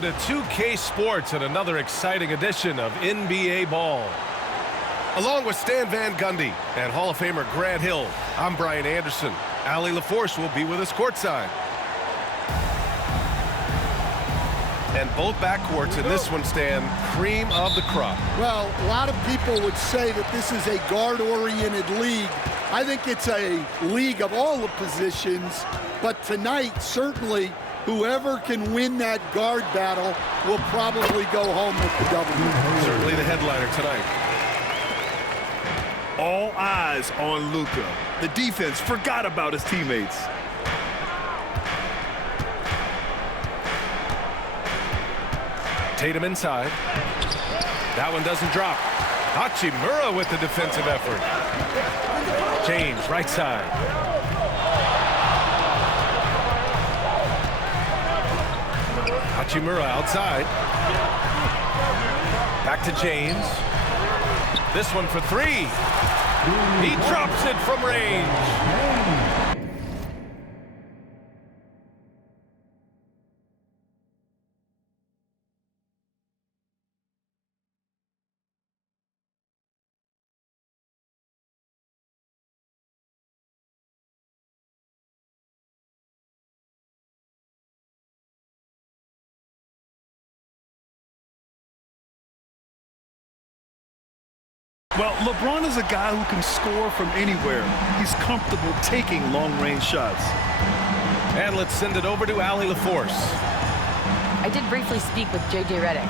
To 2K Sports and another exciting edition of NBA Ball. Along with Stan Van Gundy and Hall of Famer Grant Hill, I'm Brian Anderson. Allie LaForce will be with us courtside. And both backcourts in this one, Stan, cream of the crop. Well, a lot of people would say that this is a guard-oriented league. I think it's a league of all the positions, but tonight, certainly, whoever can win that guard battle will probably go home with the W. Certainly the headliner tonight. All eyes on Luka. The defense forgot about his teammates. Tatum inside. That one doesn't drop. Hachimura with the defensive effort. James, right side. Hachimura outside. Back to James. This one for three. He drops it from range. Well, LeBron is a guy who can score from anywhere. He's comfortable taking long-range shots. And let's send it over to Allie LaForce. I did briefly speak with J.J. Redick.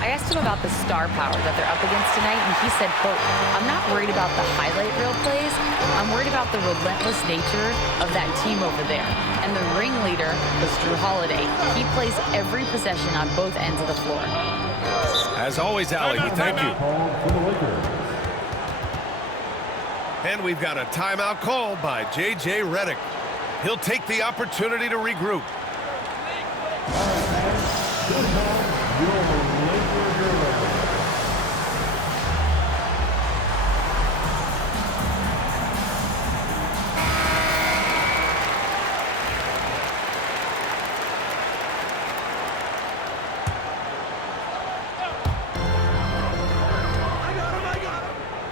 I asked him about the star power that they're up against tonight, and he said, quote, "I'm not worried about the highlight reel plays. I'm worried about the relentless nature of that team over there." And the ringleader was Jrue Holiday. He plays every possession on both ends of the floor. As always, Allie, we thank you. And we've got a timeout called by J.J. Redick. He'll take the opportunity to regroup.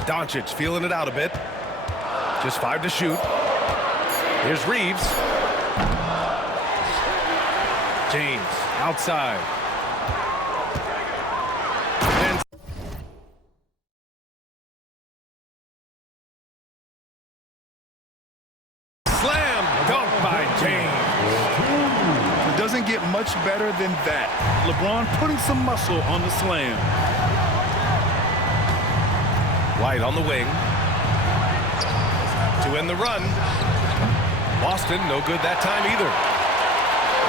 Doncic feeling it out a bit. Just 5 to shoot. Here's Reeves. James outside. And slam dunk by James. It doesn't get much better than that. LeBron putting some muscle on the slam. White on the wing. To end the run. Boston, no good that time either.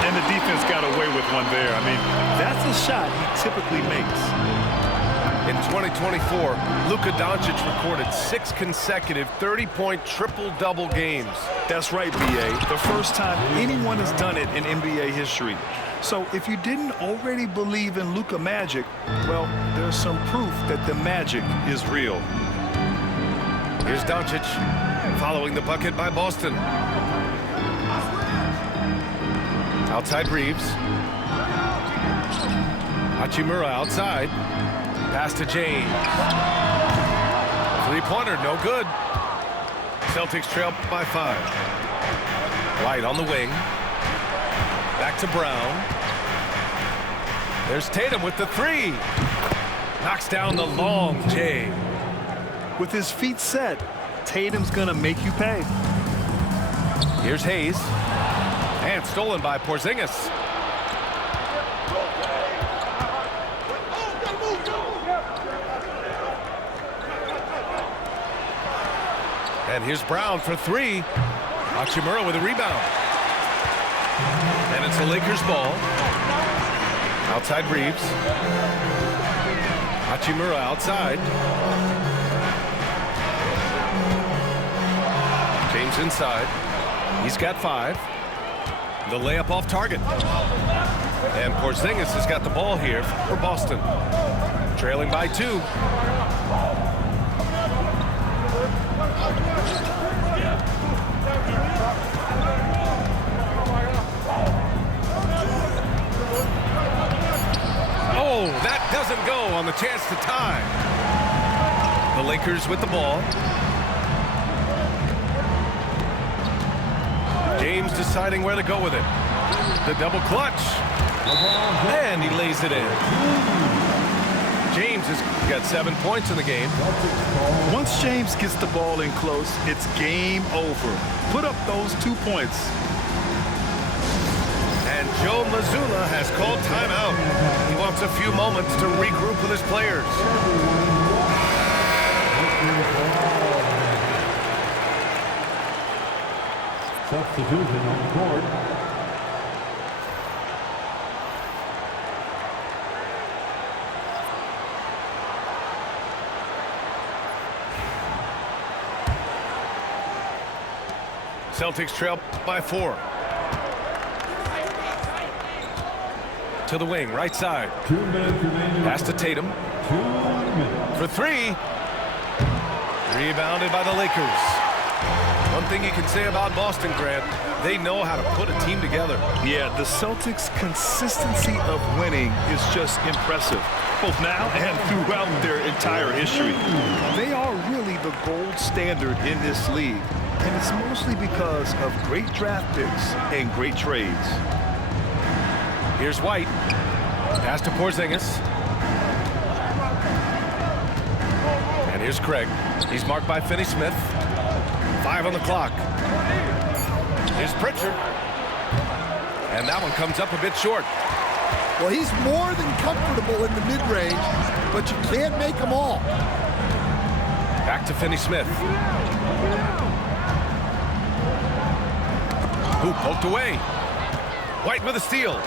And the defense got away with one there. I mean, that's a shot he typically makes. In 2024, Luka Doncic recorded 6 consecutive 30-point triple-double games. That's right, B.A. The first time anyone has done it in NBA history. So if you didn't already believe in Luka magic, well, there's some proof that the magic is real. Here's Doncic, following the bucket by Boston. Outside Reeves. Hachimura outside. Pass to James. Three-pointer, no good. Celtics trail by 5. White on the wing. Back to Brown. There's Tatum with the 3. Knocks down the long J. With his feet set, Tatum's gonna make you pay. Here's Hayes. And stolen by Porzingis. And here's Brown for 3. Hachimura with a rebound. And it's the Lakers ball. Outside Reeves. Hachimura outside. James inside. He's got 5. The layup off target. And Porzingis has got the ball here for Boston. Trailing by 2. that doesn't go on the chance to tie. The Lakers with the ball. James deciding where to go with it. The double clutch. And he lays it in. James has got 7 points in the game. Once James gets the ball in close, it's game over. Put up those 2 points. And Joe Mazzulla has called timeout. He wants a few moments to regroup with his players. Substitution on the court. Celtics trail by 4. To the wing, right side. 2 minutes remaining. Pass to Tatum. 2 minutes. For 3. Rebounded by the Lakers. One thing you can say about Boston, Grant, they know how to put a team together. Yeah, the Celtics' consistency of winning is just impressive, both now and throughout their entire history. They are really the gold standard in this league, and it's mostly because of great draft picks and great trades. Here's White. Pass to Porzingis. And here's Craig. He's marked by Finney-Smith. 5 on the clock. Here's Pritchard. And that one comes up a bit short. Well, he's more than comfortable in the mid-range, but you can't make them all. Back to Finney-Smith. Who poked away. White with a steal.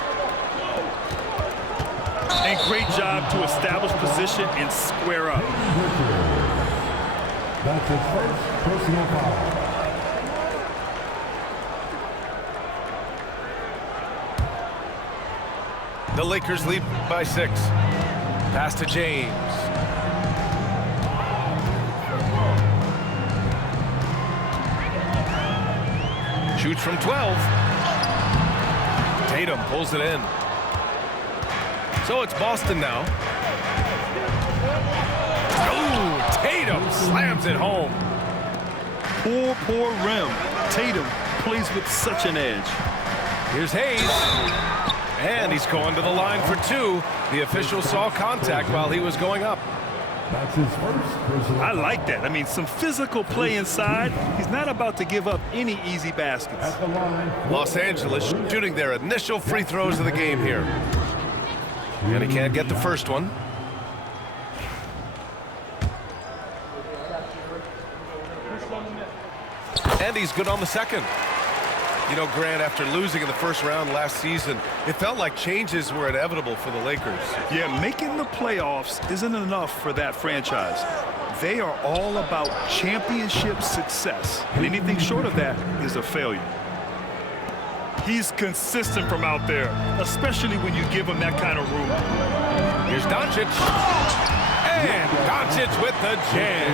And great job to establish position and square up. That's his first personal foul. The Lakers lead by 6. Pass to James. Shoots from 12. Tatum pulls it in. So it's Boston now. Oh, Tatum slams it home. Poor rim. Tatum plays with such an edge. Here's Hayes. And he's going to the line for 2. The official saw contact while he was going up. That's his first personal I like that. I mean, some physical play inside. He's not about to give up any easy baskets. at the line. Los Angeles shooting their initial free throws of the game here. And he can't get the first one. And he's good on the second. You know, Grant, after losing in the first round last season, it felt like changes were inevitable for the Lakers. Yeah, making the playoffs isn't enough for that franchise. They are all about championship success, and anything short of that is a failure. He's consistent from out there, especially when you give him that kind of room. Here's Doncic. And Doncic with the jam.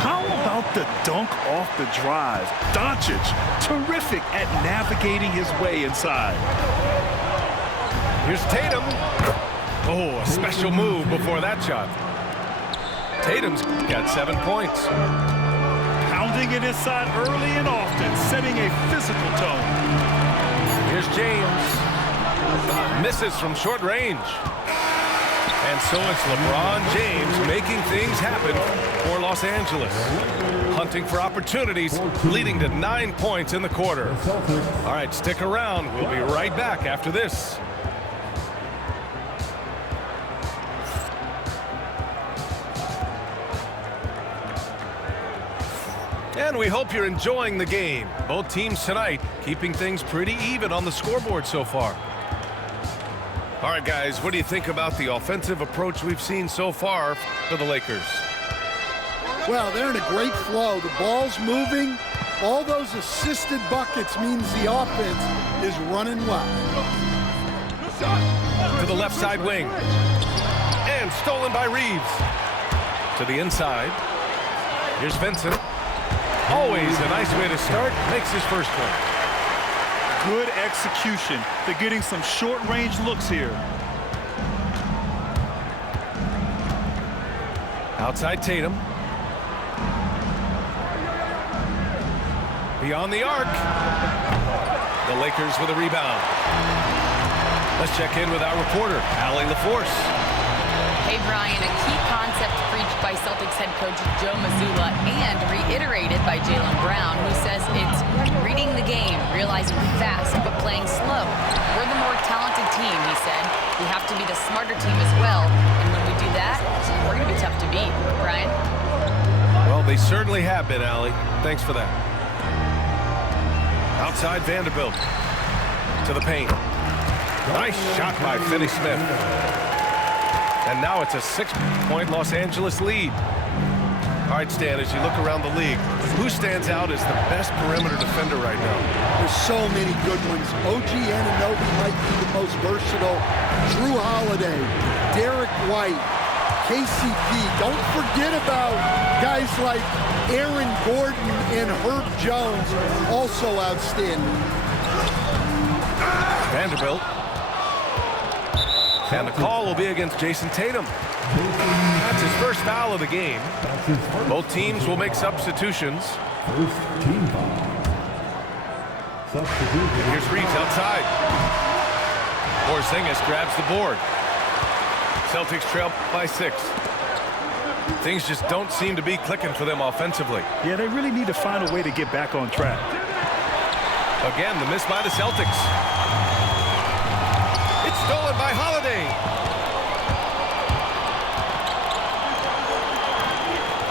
How about the dunk off the drive? Doncic, terrific at navigating his way inside. Here's Tatum. Oh, a special move before that shot. Tatum's got 7 points. Pounding it inside early and often, setting a physical tone. Here's James. Misses from short range. And so it's LeBron James making things happen for Los Angeles. Hunting for opportunities, leading to 9 points in the quarter. All right, stick around. We'll be right back after this. And we hope you're enjoying the game. Both teams tonight keeping things pretty even on the scoreboard so far. All right, guys, what do you think about the offensive approach we've seen so far for the Lakers? Well, they're in a great flow. The ball's moving. All those assisted buckets means the offense is running well. To the left side wing. And stolen by Reeves. To the inside. Here's Vincent. Always a nice way to start. Makes his first one. Good execution. They're getting some short-range looks here. Outside Tatum. Beyond the arc. The Lakers with a rebound. Let's check in with our reporter, Allie LaForce. Hey, Brian, a key concept preached by Celtics head coach Joe Mazzulla and reiterated by Jaylen Brown, who says it's reading the game, realizing fast, but playing slow. We're the more talented team, he said. We have to be the smarter team as well, and when we do that, we're going to be tough to beat. Brian? Well, they certainly have been, Allie. Thanks for that. Outside Vanderbilt. To the paint. Nice shot by Finney-Smith. And now it's a 6-point Los Angeles lead. All right, Stan, as you look around the league, who stands out as the best perimeter defender right now? There's so many good ones. OG Anunoby might be the most versatile. Drew Holiday, Derek White, KCP. Don't forget about guys like Aaron Gordon and Herb Jones, also outstanding. Vanderbilt. And the call will be against Jason Tatum. That's his first foul of the game. Both teams will make substitutions. First team foul. Substitution. Here's Reeves outside. Porzingis grabs the board. Celtics trail by 6. Things just don't seem to be clicking for them offensively. Yeah, they really need to find a way to get back on track. Again, the miss by the Celtics. It's stolen by Holiday.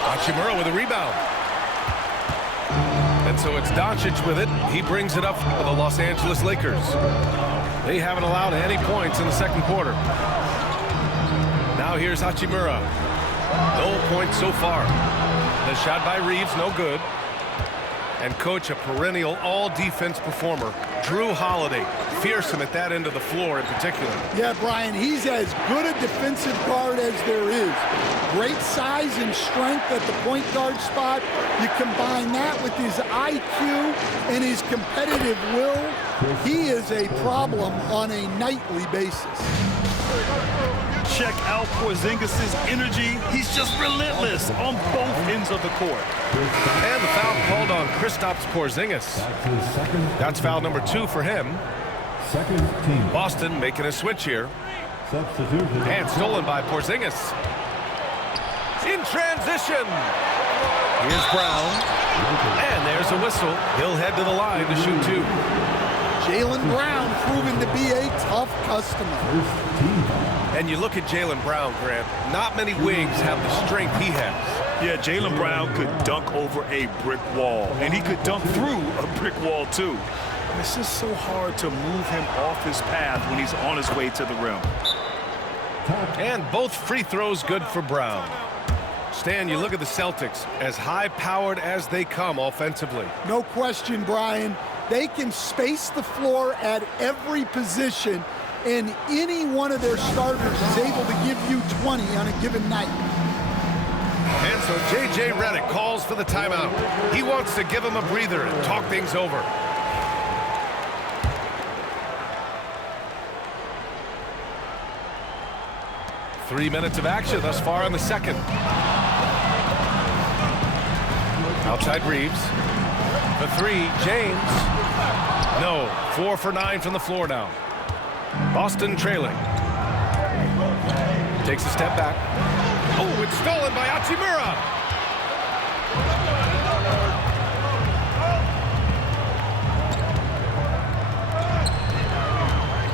Hachimura with a rebound. And so it's Doncic with it. He brings it up for the Los Angeles Lakers. They haven't allowed any points in the second quarter. Now here's Hachimura. No points so far. The shot by Reeves, no good. And coach, a perennial all-defense performer, Drew Holiday, fearsome at that end of the floor in particular. Yeah, Brian, he's as good a defensive guard as there is. Great size and strength at the point guard spot. You combine that with his IQ and his competitive will, he is a problem on a nightly basis. Check out Porzingis' energy. He's just relentless on both ends of the court. And the foul called on Kristaps Porzingis. That's foul number 2 for him. Second team. Boston making a switch here. Substitution. And stolen by Porzingis. In transition. Here's Brown. And there's a whistle. He'll head to the line to shoot 2. Jaylen Brown proven to be a tough customer. First team foul. And you look at Jaylen Brown, Grant, not many wings have the strength he has. Yeah, Jaylen Brown could dunk over a brick wall, and he could dunk through a brick wall, too. And it's just so hard to move him off his path when he's on his way to the rim. And both free throws good for Brown. Stan, you look at the Celtics, as high-powered as they come offensively. No question, Brian. They can space the floor at every position, and any one of their starters is able to give you 20 on a given night. And so J.J. Redick calls for the timeout. He wants to give him a breather and talk things over. Three minutes of action thus far in the second. Outside Reeves. The 3, James. No, 4 for 9 from the floor now. Boston trailing. Takes a step back. Oh, it's stolen by Hachimura.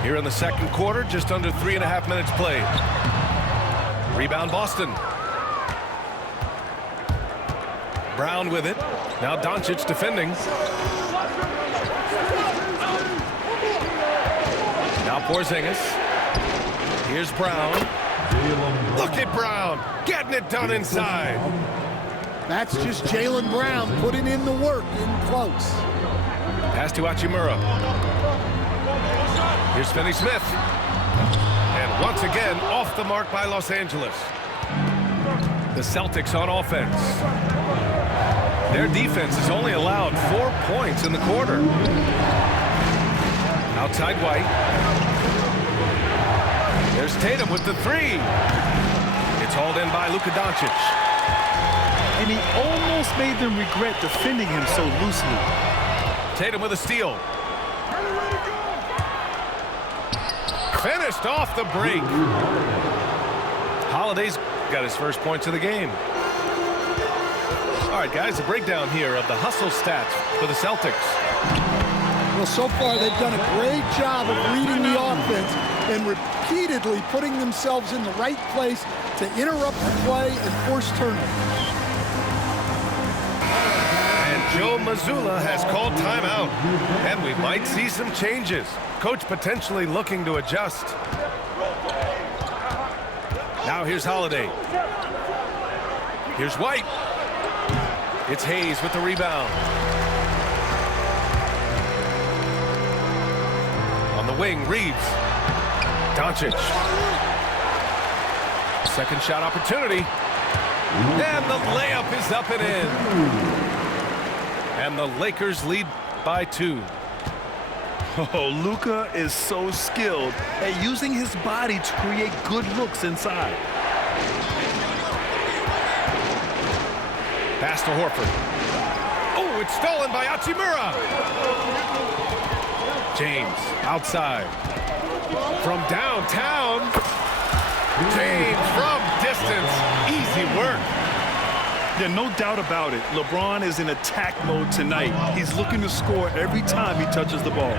Here in the second quarter, just under 3.5 minutes played. Rebound Boston. Brown with it. Now Doncic defending. Now Porzingis. Here's Brown. Look at Brown getting it done inside. That's just Jaylen Brown putting in the work in close. Pass to Hachimura. Here's Finney-Smith. And once again, off the mark by Los Angeles. The Celtics on offense. Their defense has only allowed 4 points in the quarter. Outside White. There's Tatum with the 3. It's hauled in by Luka Doncic. and he almost made them regret defending him so loosely. Tatum with a steal. Finished off the break. Holiday's got his first points of the game. All right, guys, a breakdown here of the hustle stats for the Celtics. Well, so far they've done a great job of reading the offense and repeatedly putting themselves in the right place to interrupt the play and force turnovers. And Joe Mazzulla has called timeout, and we might see some changes. Coach potentially looking to adjust. Now here's Holiday. Here's White. It's Hayes with the rebound. On the wing, Reeves. Doncic. Second shot opportunity. And the layup is up and in. And the Lakers lead by 2. Oh, Luka is so skilled at using his body to create good looks inside. Pass to Horford. Oh, it's stolen by Hachimura. James outside. From downtown. James from distance. Easy work. Yeah, no doubt about it. LeBron is in attack mode tonight. He's looking to score every time he touches the ball.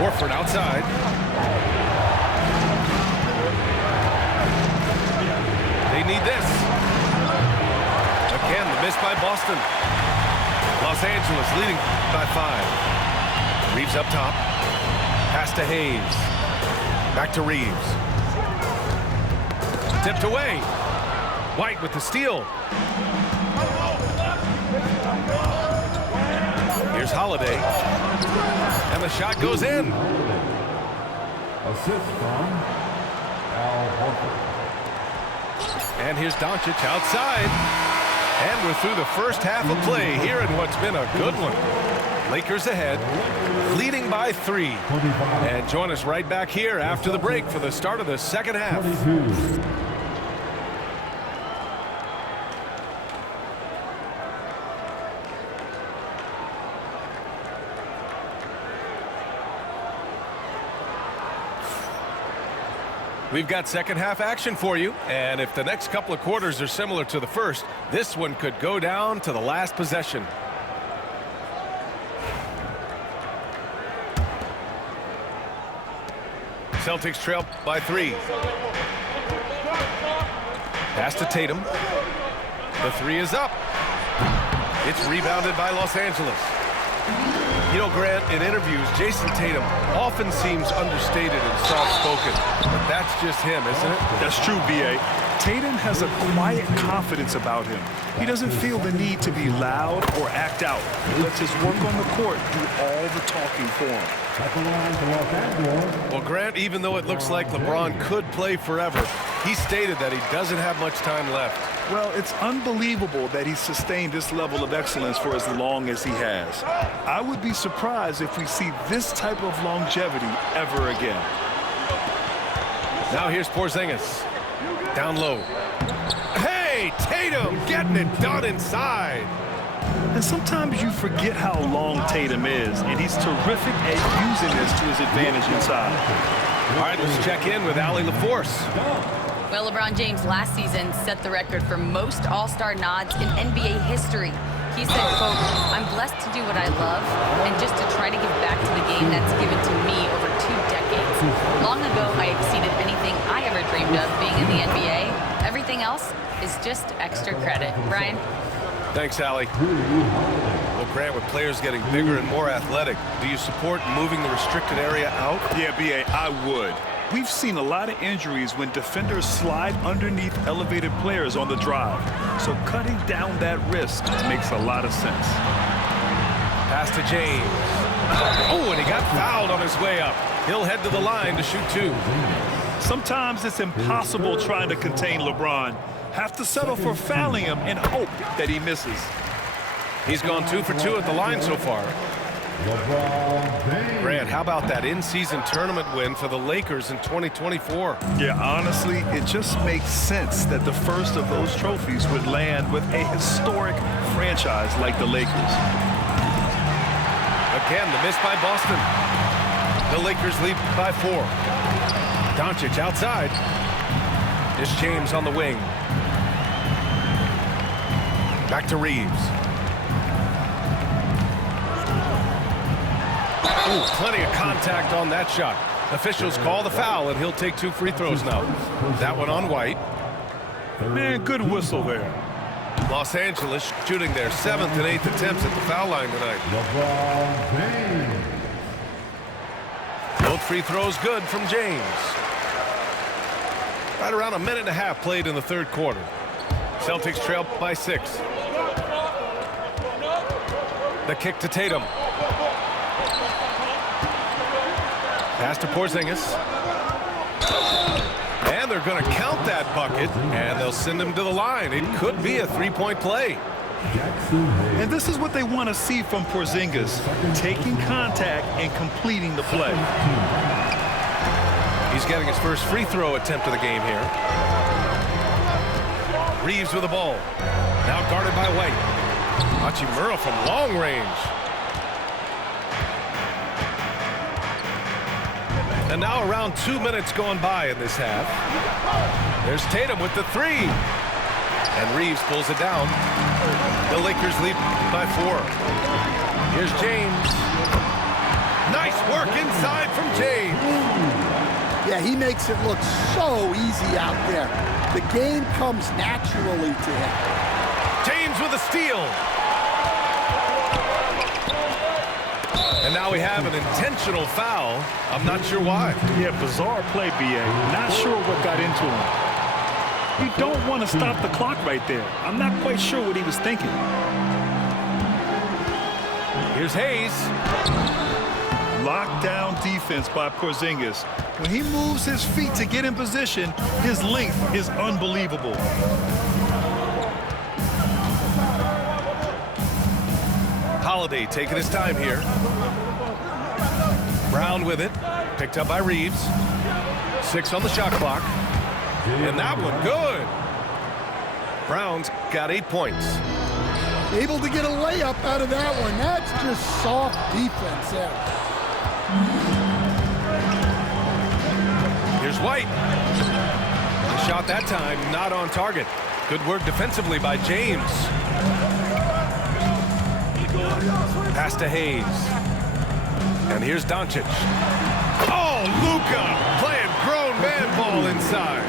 Horford outside. They need this. Again, the miss by Boston. Los Angeles leading by 5. Reeves up top. Pass to Hayes. Back to Reeves. Tipped away. White with the steal. Here's Holiday. And the shot goes in. Assist from Al Horford. And here's Doncic outside. And we're through the first half of play here in what's been a good one. Lakers ahead, leading by 3. And join us right back here after the break for the start of the second half. 22. We've got second half action for you, and if the next couple of quarters are similar to the first, this one could go down to the last possession. Celtics trail by 3. Pass to Tatum. The 3 is up. It's rebounded by Los Angeles. You know, Grant, in interviews, Jason Tatum often seems understated and soft-spoken. But that's just him, isn't it? That's true, B.A. Tatum has a quiet confidence about him. He doesn't feel the need to be loud or act out. He lets his work on the court do all the talking for him. Well, Grant, even though it looks like LeBron could play forever, he stated that he doesn't have much time left. Well, it's unbelievable that he's sustained this level of excellence for as long as he has. I would be surprised if we see this type of longevity ever again. Now here's Porzingis. Down low. Hey, Tatum getting it done inside. And sometimes you forget how long Tatum is, and he's terrific at using this to his advantage inside. All right, let's check in with Allie LaForce. Well, LeBron James last season set the record for most All-Star nods in NBA history. He said, quote, "I'm blessed to do what I love and just to try to give back to the game that's given to me over 2 decades. Long ago, I exceeded anything I ever dreamed of being in the NBA. Everything else is just extra credit." Brian? Thanks, Allie. Well, Grant, with players getting bigger and more athletic, do you support moving the restricted area out? Yeah, B.A., I would. We've seen a lot of injuries when defenders slide underneath elevated players on the drive. So cutting down that risk makes a lot of sense. Pass to James. Oh, and he got fouled on his way up. He'll head to the line to shoot 2. Sometimes it's impossible trying to contain LeBron. Have to settle for fouling him and hope that he misses. He's gone 2 for 2 at the line so far. LeBron James. Grant, how about that in-season tournament win for the Lakers in 2024? Yeah, honestly, it just makes sense that the first of those trophies would land with a historic franchise like the Lakers. Again, the miss by Boston. The Lakers lead by 4. Doncic outside. It's James on the wing. Back to Reeves. Ooh, plenty of contact on that shot. Officials call the foul, and he'll take 2 free throws now. That one on White. Man, good whistle there. Los Angeles shooting their 7th and 8th attempts at the foul line tonight. LeBron James. Both free throws good from James. Right around a minute and a half played in the third quarter. Celtics trail by 6. The kick to Tatum. Pass to Porzingis. And they're going to count that bucket, and they'll send him to the line. It could be a 3-point play. And this is what they want to see from Porzingis, taking contact and completing the play. He's getting his first free throw attempt of the game here. Reeves with the ball. Now guarded by White. Hachimura from long range. And now around 2 minutes gone by in this half. There's Tatum with the 3. And Reeves pulls it down. The Lakers lead by 4. Here's James. Nice work inside from James. Yeah, he makes it look so easy out there. The game comes naturally to him. James with a steal. And now we have an intentional foul. I'm not sure why. Yeah, bizarre play, B.A. Not sure what got into him. You don't want to stop the clock right there. I'm not quite sure what he was thinking. Here's Hayes. Lockdown defense by Porzingis. When he moves his feet to get in position, his length is unbelievable. Holiday taking his time here. Brown with it. Picked up by Reeves. 6 on the shot clock. And that one good. Brown's got 8 points. Able to get a layup out of that one. That's just soft defense there. Here's White. The shot that time not on target. Good work defensively by James. Pass to Hayes. And here's Doncic. Oh, Luka playing grown man ball inside.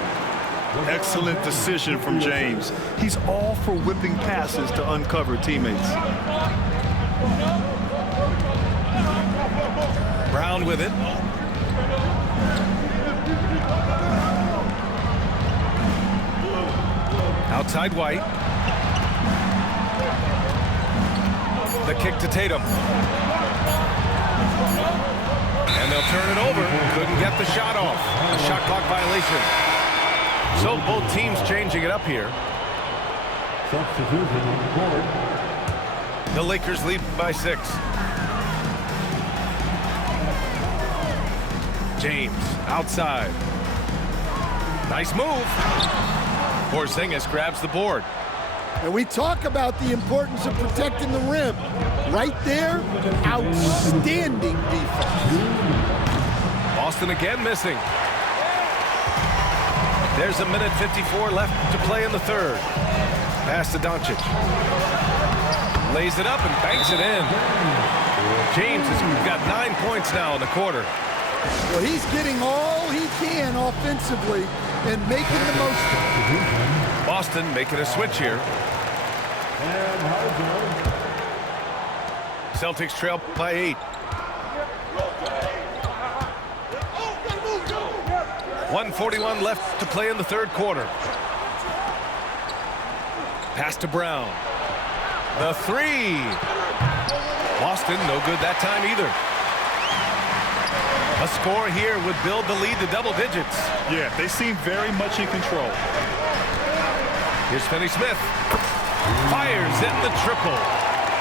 Excellent decision from James. He's all for whipping passes to uncover teammates. Brown with it. Outside White. The kick to Tatum. And they'll turn it over. Couldn't get the shot off. A shot clock violation. So both teams changing it up here. Substitution on the court. The Lakers lead by 6. James outside. Nice move. Porzingis grabs the board. And we talk about the importance of protecting the rim. Right there, outstanding defense. Boston again missing. There's a minute 54 left to play in the third. Pass to Doncic. Lays it up and banks it in. James has got 9 points now in the quarter. Well, he's getting all he can offensively and making the most of it. Boston making a switch here. And Harden. Celtics trail by 8. 1:41 left to play in the third quarter. Pass to Brown. The 3. Boston no good that time either. A score here would build the lead to double digits. Yeah, they seem very much in control. Here's Finney-Smith. Fires in the triple.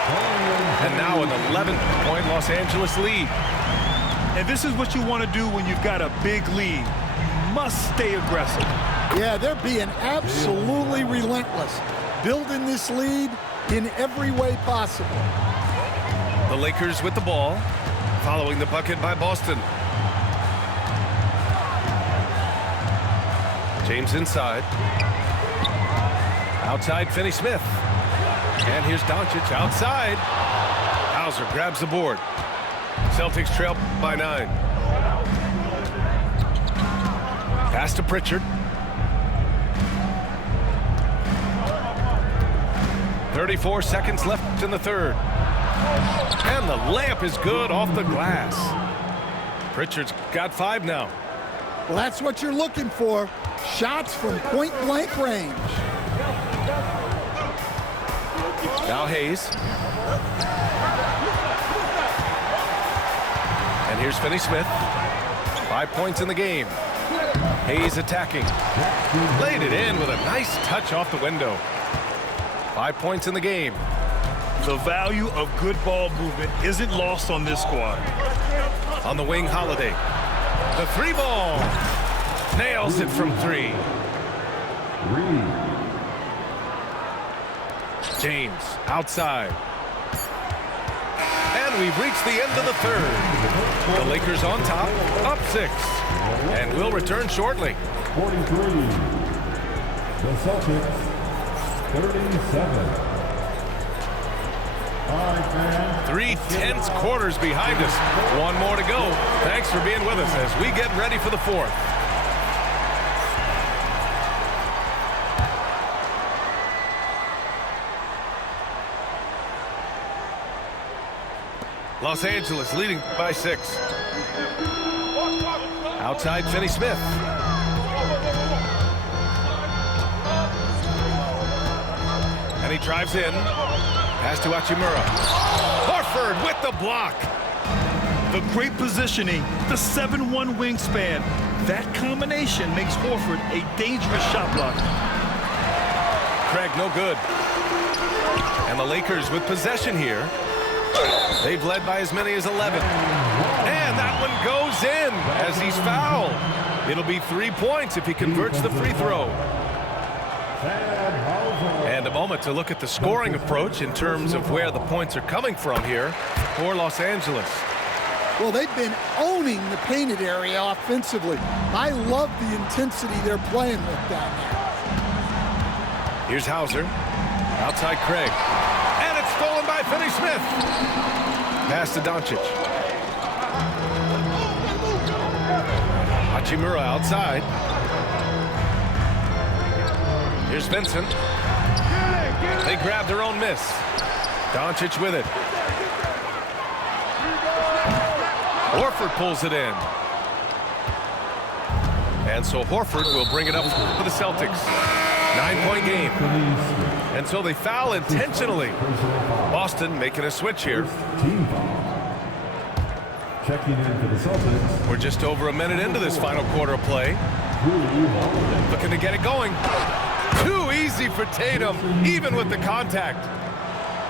And now an 11-point Los Angeles lead. And this is what you want to do when you've got a big lead. You must stay aggressive. Yeah, they're being absolutely relentless, building this lead in every way possible. The Lakers with the ball, following the bucket by Boston. James inside. Outside, Finney-Smith. And here's Doncic outside. Hauser grabs the board. Celtics trail by 9. Pass to Pritchard. 34 seconds left in the third. And the layup is good off the glass. Pritchard's got 5 now. Well, that's what you're looking for. Shots from point-blank range. Now Hayes. And here's Finney-Smith. 5 points in the game. Hayes attacking. Laid it in with a nice touch off the window. 5 points in the game. The value of good ball movement isn't lost on this squad. On the wing, Holiday. The 3 ball. Nails it from 3. James outside. And we've reached the end of the third. The Lakers on top, up 6. And we'll return shortly. 43. The Celtics, 37. 3 tense quarters behind us. 1 more to go. Thanks for being with us as we get ready for the 4th. Los Angeles leading by 6. Outside, Finney-Smith. And he drives in. Pass to Hachimura. Horford with the block. The great positioning, the 7-1 wingspan. That combination makes Horford a dangerous shot blocker. Craig, no good. And the Lakers with possession here. They've led by as many as 11. And that one goes in as he's fouled. It'll be 3 points if he converts the free throw. And a moment to look at the scoring approach in terms of where the points are coming from here for Los Angeles. Well, they've been owning the painted area offensively. I love the intensity they're playing with down there. Here's Hauser. Outside Craig. And it's stolen by Finney-Smith. Pass to Doncic. Hachimura outside. Here's Vincent. They grab their own miss. Doncic with it. Horford pulls it in. And so Horford will bring it up for the Celtics. 9-point game. And so they foul intentionally. Boston making a switch here. Team foul. Checking in for the Celtics. We're just over a minute into this final quarter of play. Looking to get it going. Too easy for Tatum, even with the contact.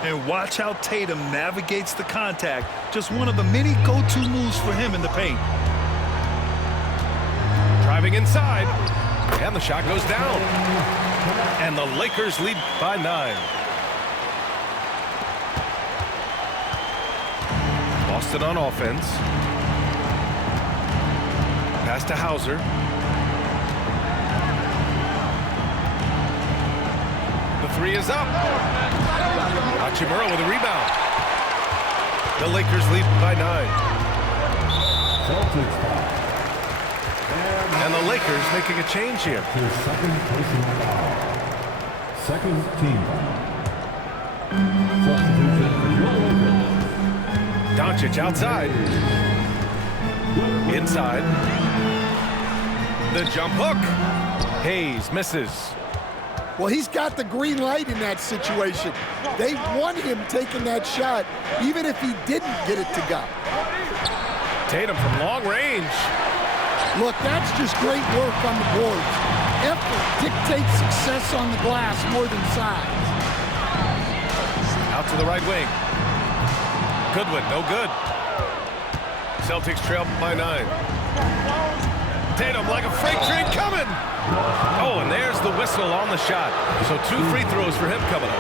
And watch how Tatum navigates the contact. Just one of the many go-to moves for him in the paint. Driving inside. And the shot goes down. And the Lakers lead by 9. Boston on offense. Pass to Hauser. The 3 is up. Hachimura with a rebound. The Lakers lead by 9. Celtics foul. And the Lakers making a change here. His second personal foul. Second team foul. Substitution for your Lakers. Doncic outside. Inside. The jump hook. Hayes misses. Well, he's got the green light in that situation. They want him taking that shot, even if he didn't get it to go. Tatum from long range. Look, that's just great work on the boards. Effort dictates success on the glass more than size. Out to the right wing. Goodwin, no good. Celtics trail by 9. Tatum like a freight train coming. Oh, and there's the whistle on the shot. So 2 free throws for him coming up.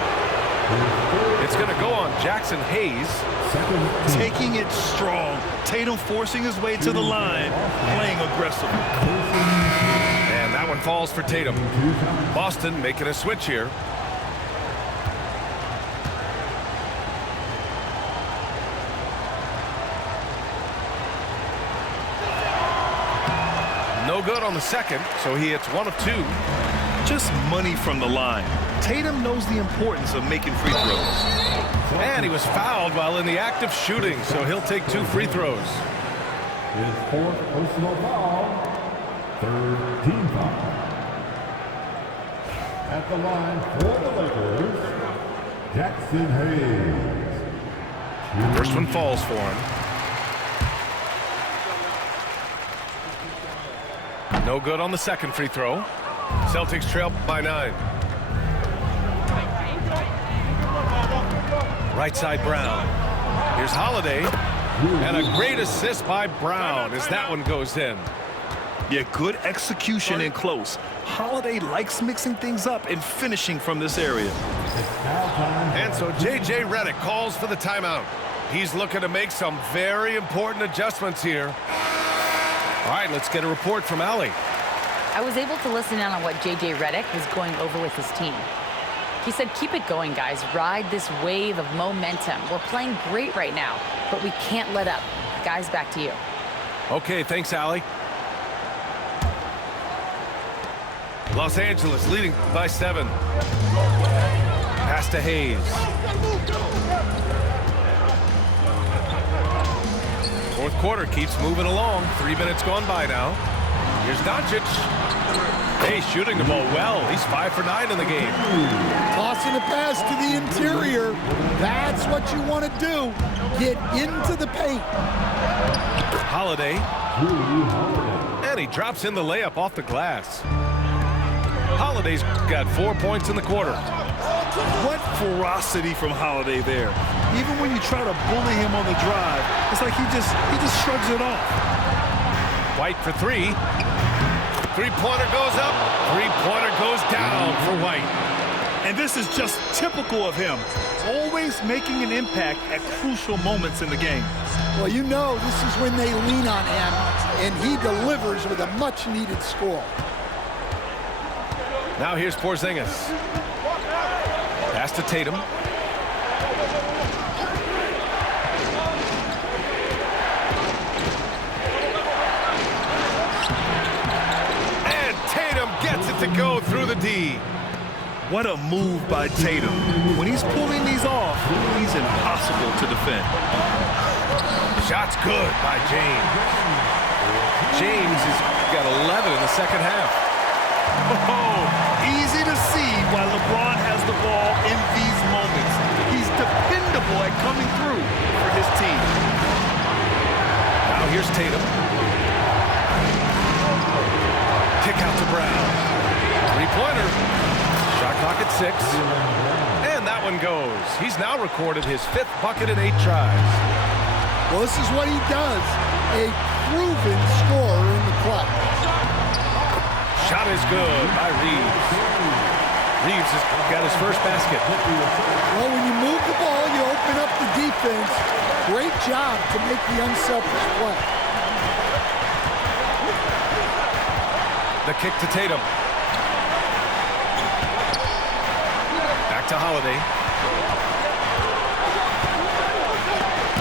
It's going to go on Jackson Hayes. Taking it strong. Tatum forcing his way to the line, playing aggressive. And that one falls for Tatum. Boston making a switch here. No good on the second, so he hits 1 of 2. Just money from the line. Tatum knows the importance of making free throws. And he was fouled while in the act of shooting, so he'll take 2 free throws. His 4th personal foul. 3rd team foul. At the line for the Lakers, Jackson Hayes. First one falls for him. No good on the second free throw. Celtics trail by 9. Right side Brown. Here's Holiday. And a great assist by Brown as that one goes in. Yeah, good execution in close. Holiday likes mixing things up and finishing from this area. And so J.J. Redick calls for the timeout. He's looking to make some very important adjustments here. All right, let's get a report from Allie. I was able to listen in on what J.J. Redick was going over with his team. He said, keep it going, guys. Ride this wave of momentum. We're playing great right now, but we can't let up. Guys, back to you. Okay, thanks, Allie. Los Angeles leading by 7. Pass to Hayes. Fourth quarter keeps moving along. 3 minutes gone by now. Here's Doncic. Hey, shooting the ball well. He's 5 for 9 in the game. Tossing a pass to the interior. That's what you want to do. Get into the paint. Holiday. And he drops in the layup off the glass. Holiday's got 4 points in the quarter. What ferocity from Holiday there. Even when you try to bully him on the drive, it's like he just shrugs it off. White for 3. Three-pointer goes up. Three-pointer goes down for White. And this is just typical of him. Always making an impact at crucial moments in the game. Well, you know this is when they lean on him, and he delivers with a much-needed score. Now here's Porzingis. Pass to Tatum. And Tatum gets it to go through the D. What a move by Tatum. When he's pulling these off, he's impossible to defend. Shot's good by James. James has got 11 in the second half. Oh, easy to see why LeBron has the ball in these moments. He's dependable at coming through for his team. Now here's Tatum. Kick out to Brown. Three-pointer. Shot clock at 6. And that one goes. He's now recorded his 5th bucket in 8 tries. Well, this is what he does. A proven scorer in the clutch. Shot is good by Reeves. Reeves has got his first basket. Well, when you move the ball, you open up the defense. Great job to make the unselfish play. The kick to Tatum. Back to Holiday.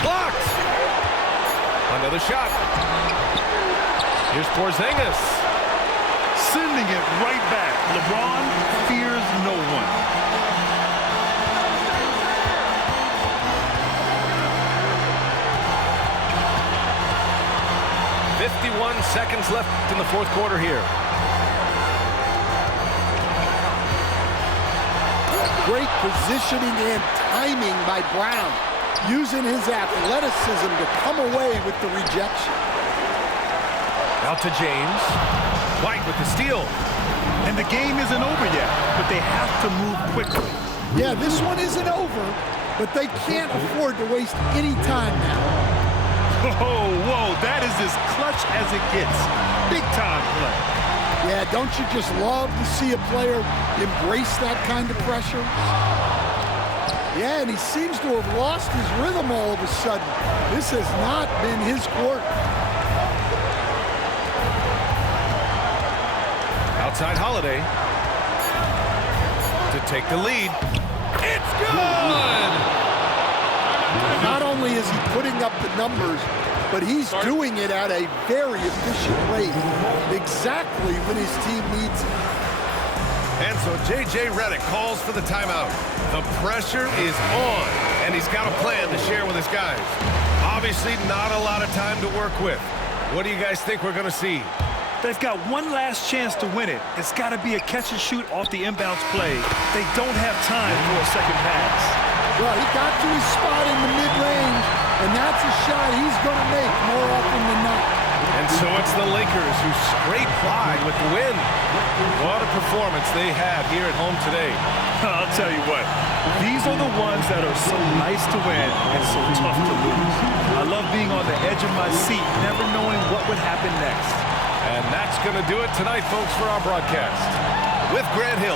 Blocked! Another shot. Here's Porzingis. Sending it right back. LeBron fears no one. .51 seconds left in the fourth quarter here. Great positioning and timing by Brown, using his athleticism to come away with the rejection. Out to James. White with the steal. And the game isn't over yet, but they have to move quickly. Yeah, this one isn't over, but they can't afford to waste any time now. Whoa, that is as clutch as it gets. Big time play. Yeah, don't you just love to see a player embrace that kind of pressure? Yeah, and he seems to have lost his rhythm all of a sudden. This has not been his court. Outside Holiday to take the lead. It's good! Not only is he putting up the numbers, but he's doing it at a very efficient rate, exactly when his team needs it. And so J.J. Redick calls for the timeout. The pressure is on, and he's got a plan to share with his guys. Obviously, not a lot of time to work with. What do you guys think we're going to see? They've got one last chance to win it. It's got to be a catch and shoot off the inbounds play. They don't have time for a second pass. Well, he got to his spot in the mid-range, and that's a shot he's going to make more often than not. And so it's the Lakers who scrape by with the win. What a performance they had here at home today. I'll tell you what, these are the ones that are so nice to win and so tough to lose. I love being on the edge of my seat, never knowing what would happen next. And that's going to do it tonight, folks, for our broadcast. With Grant Hill,